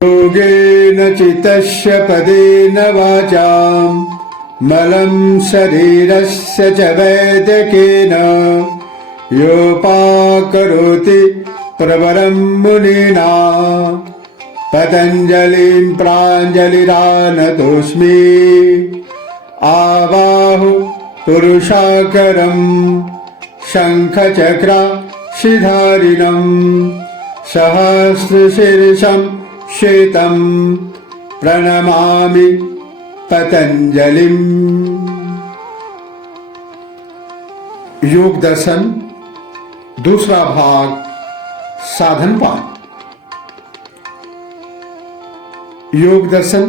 योगेन चित्तस्य पदेन वाचां मलं शरीरस्य च वैद्यकेन योपाकरोति प्रवरं मुनिना पतञ्जलिं प्राञ्जलिरानतोऽस्मि आवाहु पुरुषाकरं शङ्खचक्राशिधारिणं सहस्रशीर्षं श्वेतं प्रणमामि पतंजलिम। योग दर्शन दूसरा भाग साधन पाद। योग दर्शन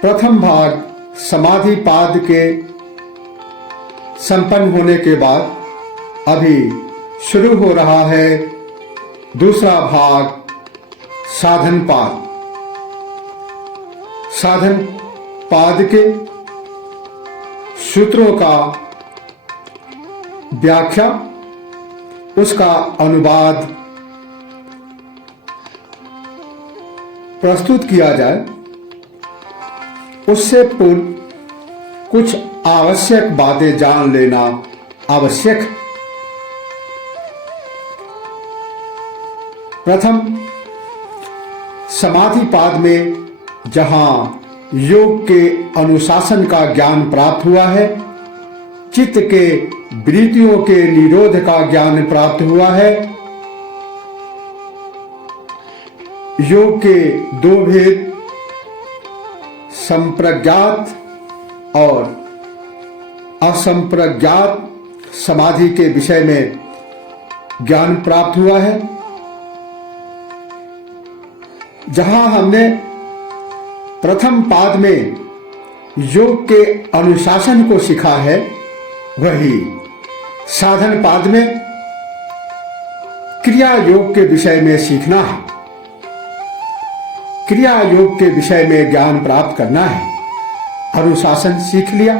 प्रथम भाग समाधि पाद के संपन्न होने के बाद अभी शुरू हो रहा है दूसरा भाग साधन पाद। साधन पाद के सूत्रों का व्याख्या, उसका अनुवाद प्रस्तुत किया जाए उससे पूर्व कुछ आवश्यक बातें जान लेना आवश्यक। प्रथम, समाधि पाद में जहां योग के अनुशासन का ज्ञान प्राप्त हुआ है, चित्त के वृत्तियों के निरोध का ज्ञान प्राप्त हुआ है, योग के दो भेद संप्रज्ञात और असंप्रज्ञात समाधि के विषय में ज्ञान प्राप्त हुआ है। जहां हमने प्रथम पाद में योग के अनुशासन को सीखा है, वही साधन पाद में क्रिया योग के विषय में सीखना है, क्रिया योग के विषय में ज्ञान प्राप्त करना है। अनुशासन सीख लिया,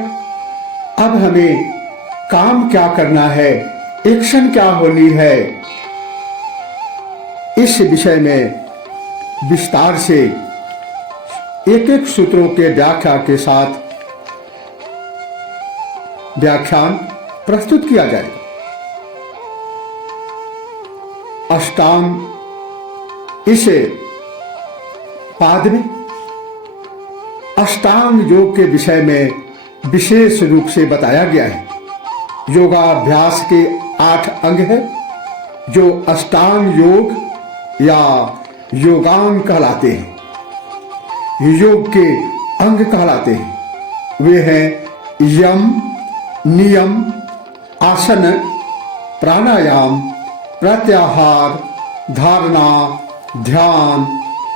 अब हमें काम क्या करना है, एक्शन क्या होनी है, इस विषय में विस्तार से एक एक सूत्रों के व्याख्या के साथ व्याख्यान प्रस्तुत किया जाएगा। अष्टांग इसे पाद में अष्टांग योग के विषय में विशेष रूप से बताया गया है। योगाभ्यास के 8 अंग है जो अष्टांग योग या योगांग कहलाते हैं, योग के अंग कहलाते हैं। वे हैं यम, नियम, आसन, प्राणायाम, प्रत्याहार, धारणा, ध्यान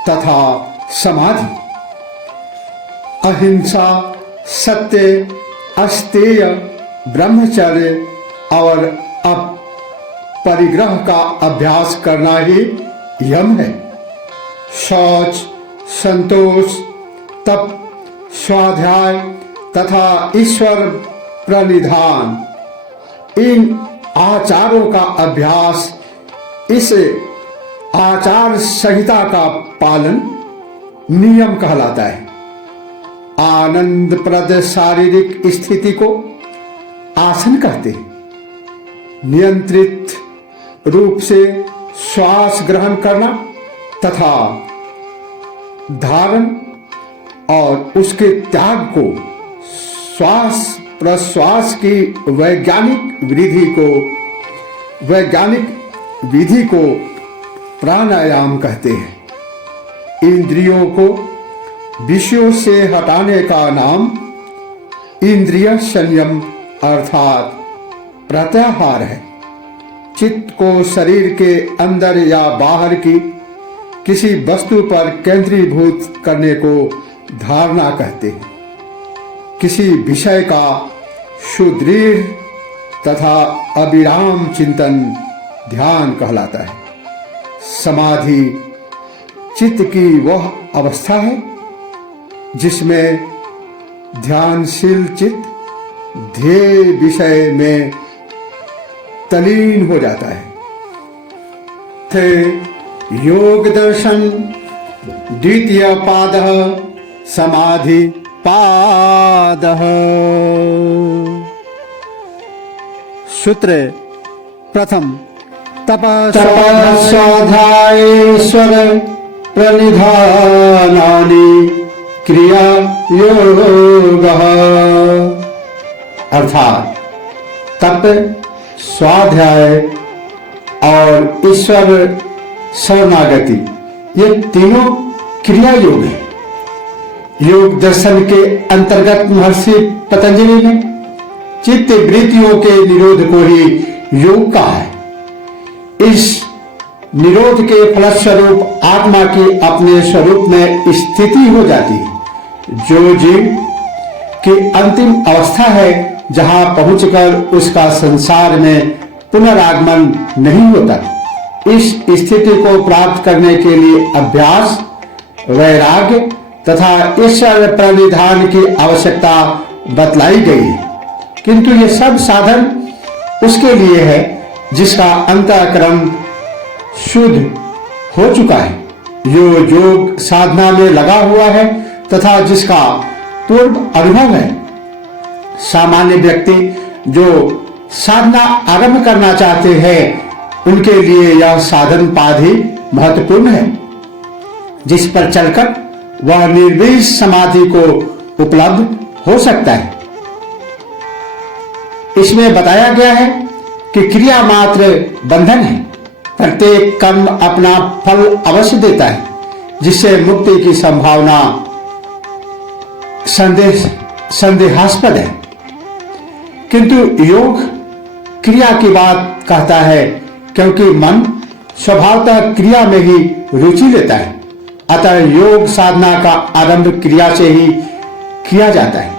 तथा समाधि। अहिंसा, सत्य, अस्तेय, ब्रह्मचर्य और अपरिग्रह का अभ्यास करना ही यम है। शौच, संतोष, तप, स्वाध्याय तथा ईश्वर प्रणिधान, इन आचारों का अभ्यास, इस आचार संहिता का पालन नियम कहलाता है। आनंदप्रद शारीरिक स्थिति को आसन कहते हैं। नियंत्रित रूप से श्वास ग्रहण करना तथा धारण और उसके त्याग को, श्वास प्रश्वास की वैज्ञानिक विधि को प्राणायाम कहते हैं। इंद्रियों को विषयों से हटाने का नाम इंद्रिय संयम अर्थात प्रत्याहार है। चित्त को शरीर के अंदर या बाहर की किसी वस्तु पर केंद्रीभूत करने को धारणा कहते हैं। किसी विषय का सुदृढ़ तथा अविराम चिंतन ध्यान कहलाता है। समाधि चित्त की वह अवस्था है जिसमें ध्यानशील चित्त ध्येय विषय में तलीन हो जाता है। थे योग दर्शन द्वितीय पादः समाधि पादः। सूत्र प्रथम तपः स्वाध्यायेश्वर प्रणिधानानि क्रिया योगः। अर्थात तप, स्वाध्याय और ईश्वर शरणागति, ये तीनों क्रिया योग है। योग दर्शन के अंतर्गत महर्षि पतंजलि ने चित्त वृत्तियों के निरोध को ही योग कहा है। इस निरोध के फलस्वरूप आत्मा की अपने स्वरूप में स्थिति हो जाती है, जो जीव की अंतिम अवस्था है, जहां पहुंचकर उसका संसार में पुनरागमन नहीं होता। इस स्थिति को प्राप्त करने के लिए अभ्यास, वैराग्य तथा ईश्वर प्रणिधान की आवश्यकता बतलाई गई है। किंतु ये सब साधन उसके लिए है जिसका अंतःकरण शुद्ध हो चुका है, जो योग साधना में लगा हुआ है तथा जिसका पूर्व अनुभव है। सामान्य व्यक्ति जो साधना आरंभ करना चाहते हैं, उनके लिए यह साधन पाद ही महत्वपूर्ण है, जिस पर चलकर वह निर्विष समाधि को उपलब्ध हो सकता है। इसमें बताया गया है कि क्रिया मात्र बंधन है। प्रत्येक कर्म अपना फल अवश्य देता है, जिससे मुक्ति की संभावना संदेहास्पद है। किंतु योग क्रिया की बात कहता है, क्योंकि मन स्वभावतः क्रिया में ही रुचि लेता है। अतः योग साधना का आरंभ क्रिया से ही किया जाता है।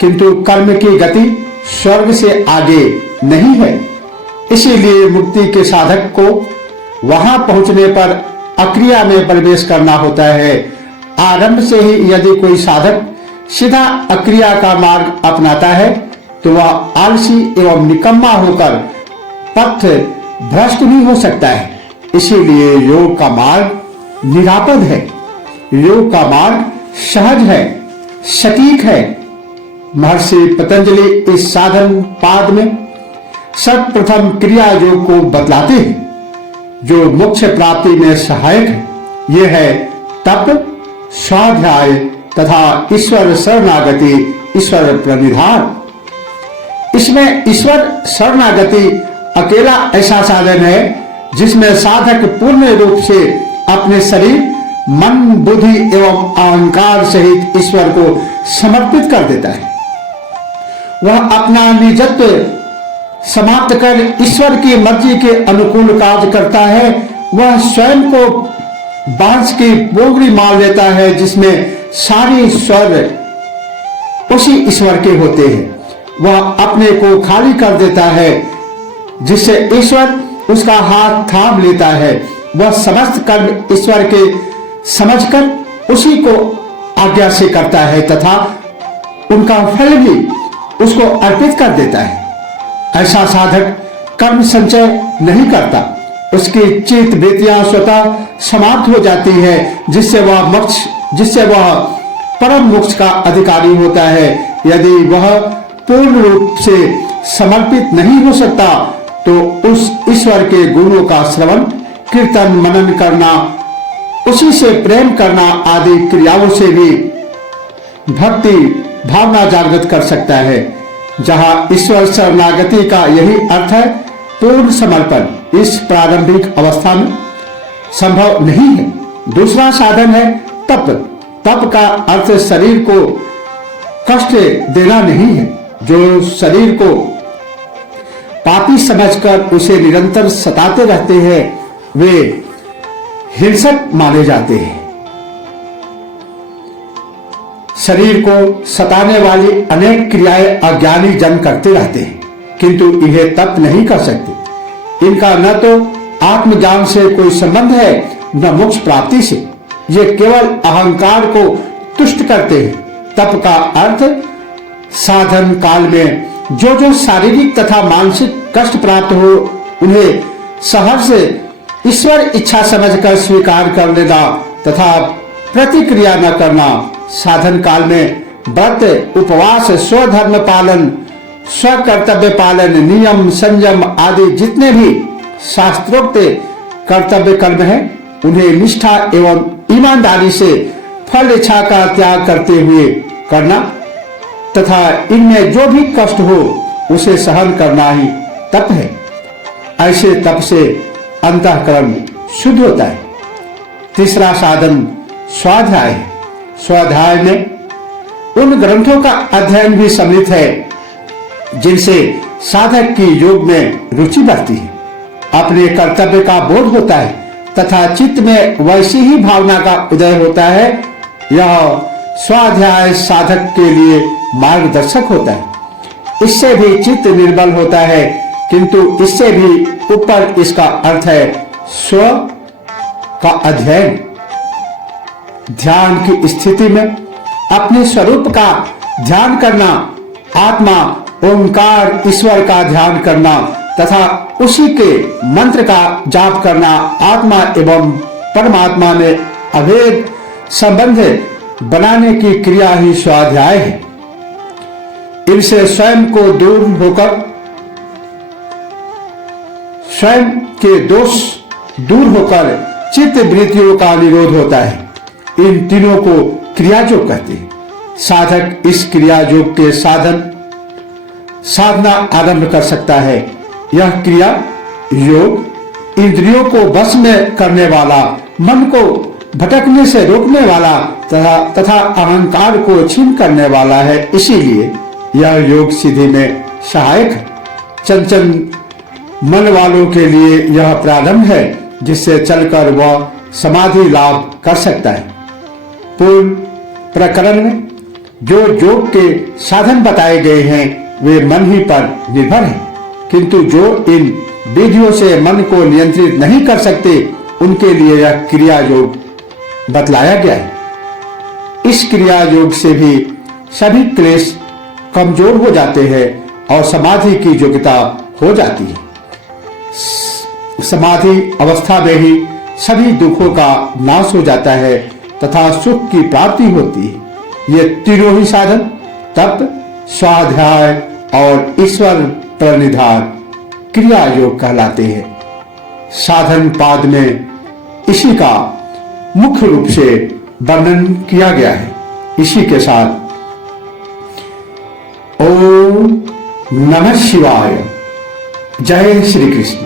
किंतु कर्म की गति स्वर्ग से आगे नहीं है। इसीलिए मुक्ति के साधक को वहां पहुंचने पर अक्रिया में प्रवेश करना होता है। आरंभ से ही यदि कोई साधक सीधा अक्रिया का मार्ग अपनाता है, तो वह आलसी एवं निकम्मा होकर पथ भ्रष्ट भी हो सकता है। इसीलिए योग का मार्ग निरापद है, योग का मार्ग सहज है, सटीक है। महर्षि पतंजलि इस साधन पाद में सर्वप्रथम क्रिया योग को बतलाते हैं, जो मोक्ष प्राप्ति में सहायक है। यह है तप, स्वाध्याय तथा ईश्वर शरणागति, ईश्वर प्रणिधान। इसमें ईश्वर शरणागति अकेला ऐसा साधन है जिसमें साधक पूर्ण रूप से अपने शरीर, मन, बुद्धि एवं अहंकार सहित ईश्वर को समर्पित कर देता है। वह अपना निजत्व समाप्त कर ईश्वर की मर्जी के अनुकूल कार्य करता है। वह स्वयं को बांस की पोगड़ी मान लेता है, जिसमें सारे स्वर उसी ईश्वर के होते हैं। वह अपने को खाली कर देता है, जिससे ईश्वर उसका हाथ थाम लेता है। वह समस्त कर्म ईश्वर के समझकर उसी को आज्ञा से करता है तथा उनका फल भी उसको अर्पित कर देता है। ऐसा साधक कर्म संचय नहीं करता। उसकी चित्त वृत्तियां स्वतः समाप्त हो जाती है, जिससे वह परम मोक्ष का अधिकारी होता है। यदि वह पूर्ण रूप से समर्पित नहीं हो सकता, तो उस ईश्वर के गुणों का श्रवण, कीर्तन, मनन करना, उसी से प्रेम करना आदि क्रियाओं से भी भक्ति भावना जागृत कर सकता है। जहां ईश्वर शरणागति का यही अर्थ है पूर्ण समर्पण, इस प्रारंभिक अवस्था में संभव नहीं है। दूसरा साधन है तप। तप का अर्थ शरीर को कष्ट देना नहीं है। जो शरीर को पापी समझकर उसे निरंतर सताते रहते हैं, वे हिंसक माने जाते हैं। शरीर को सताने वाली अनेक क्रियाएं अज्ञानी जन करते रहते हैं, किंतु इन्हें तप नहीं कर सकते। इनका न तो आत्मज्ञान से कोई संबंध है, न मोक्ष प्राप्ति से। ये केवल अहंकार को तुष्ट करते हैं। तप का अर्थ साधन काल में जो शारीरिक तथा मानसिक कष्ट प्राप्त हो, उन्हें सहर्ष ईश्वर इच्छा समझकर स्वीकार कर लेना तथा प्रतिक्रिया न करना, साधन काल में व्रत, उपवास, स्वधर्म पालन, स्व कर्तव्य पालन, नियम, संयम आदि जितने भी शास्त्रोक्त कर्तव्य कर्म है, उन्हें निष्ठा एवं ईमानदारी से फल इच्छा का त्याग करते हुए करना तथा इनमें जो भी कष्ट हो उसे सहन करना ही तप है। ऐसे तप से अंतःकरण शुद्ध होता है। तीसरा साधन स्वाध्याय है। स्वाध्याय में उन ग्रंथों का अध्ययन भी सम्मिलित है जिनसे साधक की योग में रुचि बढ़ती है, अपने कर्तव्य का बोध होता है तथा चित्त में वैसी ही भावना का उदय होता है। यह स्वाध्याय साधक के लिए मार्गदर्शक होता है। इससे भी चित्त निर्बल होता है, किंतु इससे भी ऊपर इसका अर्थ है स्व का अध्ययन। ध्यान की स्थिति में अपने स्वरूप का ध्यान करना, आत्मा ओंकार ईश्वर का ध्यान करना तथा उसी के मंत्र का जाप करना, आत्मा एवं परमात्मा में अभेद संबंध बनाने की क्रिया ही स्वाध्याय है। इनसे स्वयं को दूर होकर स्वयं के दोष दूर होकर चित्त वृत्तियों का निरोध होता है। इन तीनों को क्रिया योग कहते हैं। साधक इस क्रिया योग के साधना आरंभ कर सकता है। यह क्रिया योग इंद्रियों को वश में करने वाला, मन को भटकने से रोकने वाला तथा अहंकार को छीन करने वाला है। इसीलिए यह योग सिद्धि में सहायक है। चंचल मन वालों के लिए यह प्रारंभ है जिससे चलकर वह समाधि लाभ कर सकता है। पूर्व प्रकरण में जो योग के साधन बताए गए हैं वे मन ही पर निर्भर है, किंतु जो इन विधियों से मन को नियंत्रित नहीं कर सकते उनके लिए यह क्रिया योग बतलाया गया है। इस क्रिया योग से भी सभी क्लेश कमजोर हो जाते हैं और समाधि की योग्यता हो जाती है। समाधि अवस्था में ही सभी दुखों का नाश हो जाता है तथा सुख की प्राप्ति होती है। ये तीनों ही साधन तप, स्वाध्याय और ईश्वर प्रणिधान क्रिया योग कहलाते हैं। साधन पाद में इसी का मुख्य रूप से वर्णन किया गया है। इसी के साथ ओम नमः शिवाय। जय श्री कृष्ण।